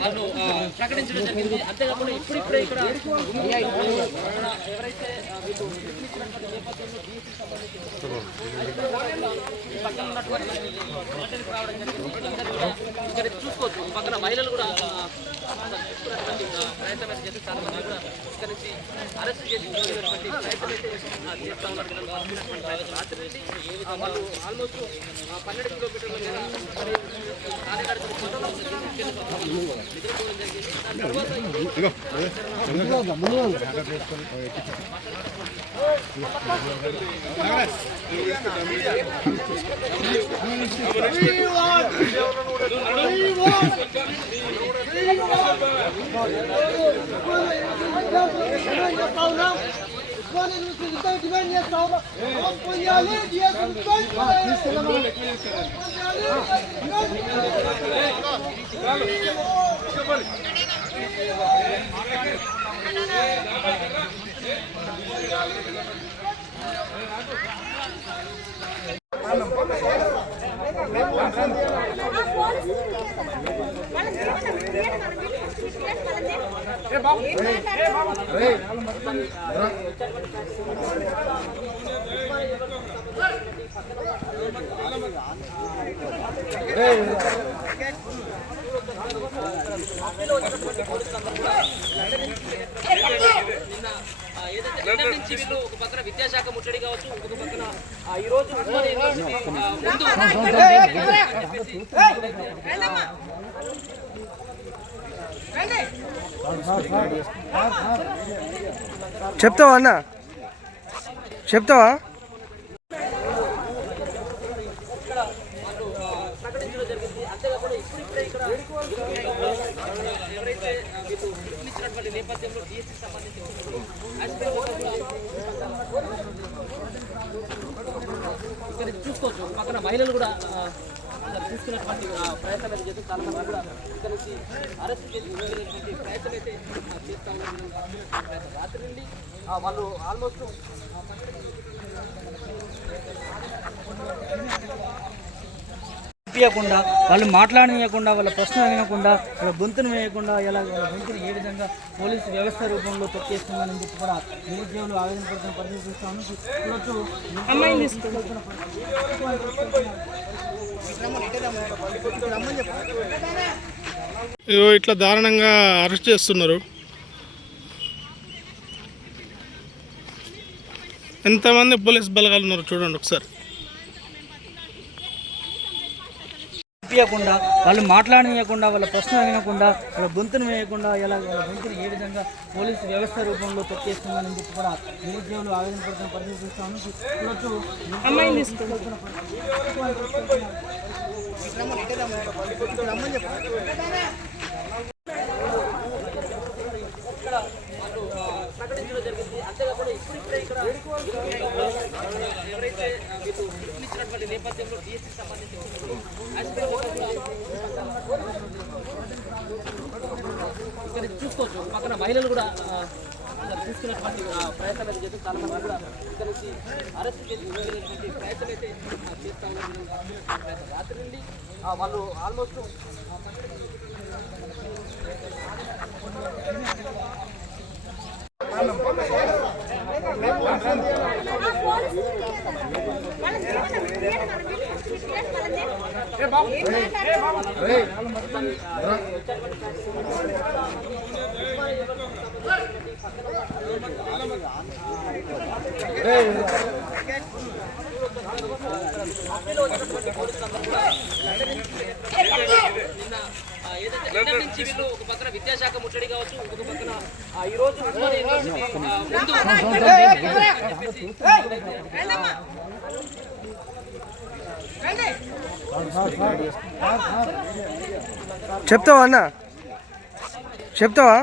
వాళ్ళు ప్రకటించడం జరిగింది. అంతేకాకుండా ఇప్పుడిప్పుడే ఇక్కడ ఎవరైతే పక్కన ఉన్నటువంటి రావడం జరిగింది. ఇక్కడ చూసుకోవచ్చు పక్కన మహిళలు కూడా ప్రయత్నం అయితే చేస్తే చాలా మంది కూడా ఇక్కడ నుంచి అరెస్ట్ చేసి ప్రయత్నం అయితే చేస్తా ఉన్నారు. రాత్రి నుండి వాళ్ళు ఆల్మోస్ట్ 12 కిలోమీటర్ల మేర నిద్రపోవడం జరిగింది. దాని తర్వాత నుంచి వీళ్ళు ఒక పక్కన విద్యాశాఖ ముట్టడి కావచ్చు, ఇంకొక పక్కన ఈ రోజు చెప్తావా అన్న చెప్తావా ప్రకటించడం జరిగింది. అంతేకాకుండా ఇప్పుడిప్పుడే ఇక్కడ ఎవరైతే పిలుపునిచ్చినటువంటి నేపథ్యంలో డిఎస్సి సంబంధించి ఇక్కడ చూసుకోవచ్చు పక్కన మహిళలు కూడా చూసుకున్నటువంటి ప్రయత్నం అయితే చేస్తూ చాలా మంది కూడా ఇక్కడ నుంచి అరెస్ట్ చేసి ప్రయత్నం అయితే చేస్తా ఉన్నారు. రాత్రి నుండి వాళ్ళు ఆల్మోస్ట్ ఇవ్వకుండా వాళ్ళు మాట్లాడనీయకుండా వాళ్ళ ప్రశ్న వినకుండా వాళ్ళ గొంతును వేయకుండా ఇలా వాళ్ళ గొంతును ఏ విధంగా పోలీసు వ్యవస్థ రూపంలో తొక్కేస్తుందని చెప్పి కూడా నిరుద్యోగులు ఆవేదన పడుతున్న పరిస్థితి చూస్తాము. ఇట్లా దారుణంగా అరెస్ట్ చేస్తున్నారు. ఎంతమంది పోలీస్ బలగాలు ఉన్నారు చూడండి ఒకసారి. ఇవ్వకుండా వాళ్ళు మాట్లాడనీయకుండా వాళ్ళ ప్రశ్న వినకుండా వాళ్ళ గొంతును వేయకుండా ఇలా వాళ్ళ గొంతును ఏ విధంగా పోలీసు వ్యవస్థ రూపంలో తొక్కేస్తుందని చెప్పి కూడా నిరుద్యోగులు ఆవేదన పడుతున్న పరిస్థితి చూస్తాము. ప్రకటించడం జరిగింది. అంతేకాకుండా ఇప్పుడిప్పుడే ఇక్కడ ఎవరైతే పిలుపునిచ్చినటువంటి నేపథ్యంలో డిఎస్సి సంబంధించి ఇక్కడ చూసుకోవచ్చు పక్కన మహిళలు కూడా చూసుకున్నటువంటి ప్రయత్నం అయితే చేస్తూ చాలా మంది కూడా ఇక్కడ నుంచి అరెస్ట్ చేసి ప్రయత్నం అయితే చేస్తా ఉన్నారు. రాత్రి నుండి వాళ్ళు ఆల్మోస్ట్ నుంచి వీళ్ళు ఒక పక్కన విద్యాశాఖ ముట్టడి కావచ్చు, ఇంకొక పక్కన ఈ రోజు చెప్తావా అన్న చెప్తావా